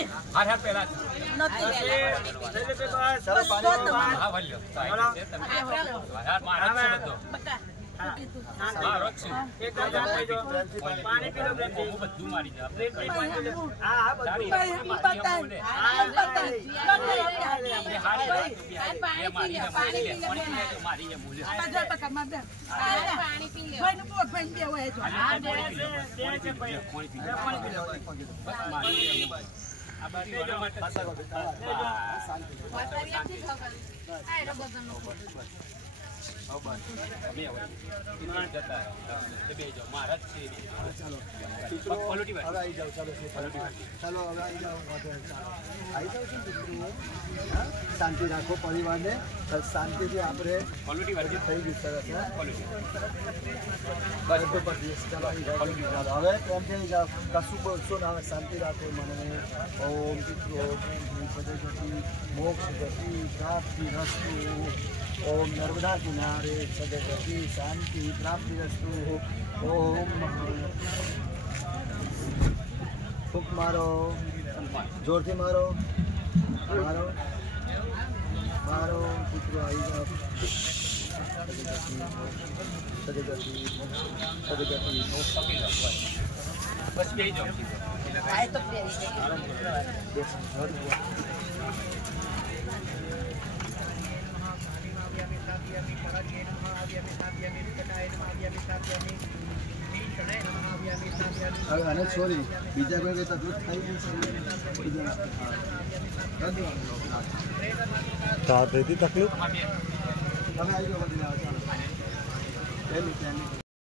નથી હાર હાર પહેલા નથી હા ભલ્યો મારા છે બધો મારો જ છે પાણી પીલો બધું મારી જા હા બધું મારી મૂલ્ય પાણી પી લે ભાઈ નું પોટ ભાઈ બે હોય જો આ બાકી વાળા માટે શાંતિ શાંતિ રાખો પરિવારને શાંતિથી આપણે થઈ ગયું સરસ હવે કેમ થઈ જાઓ કશું બોલશો ને હવે શાંતિ રાખો મને ઓમ પિત્રો મોક્ષ ગતિ પ્રાપ્તિ રસ્તુ ओम नर्मदा किनारे सदगति शांति प्राप्ति रस्तु ओम फूक मारो जोर से मारो मारो मारो पुत्र आई जाओ सदगति सदगति बस यही जाओ आए तो અને સોરી બીજા કોઈ તકલીફ થઈ તકલીફ તમે આવી જાઓ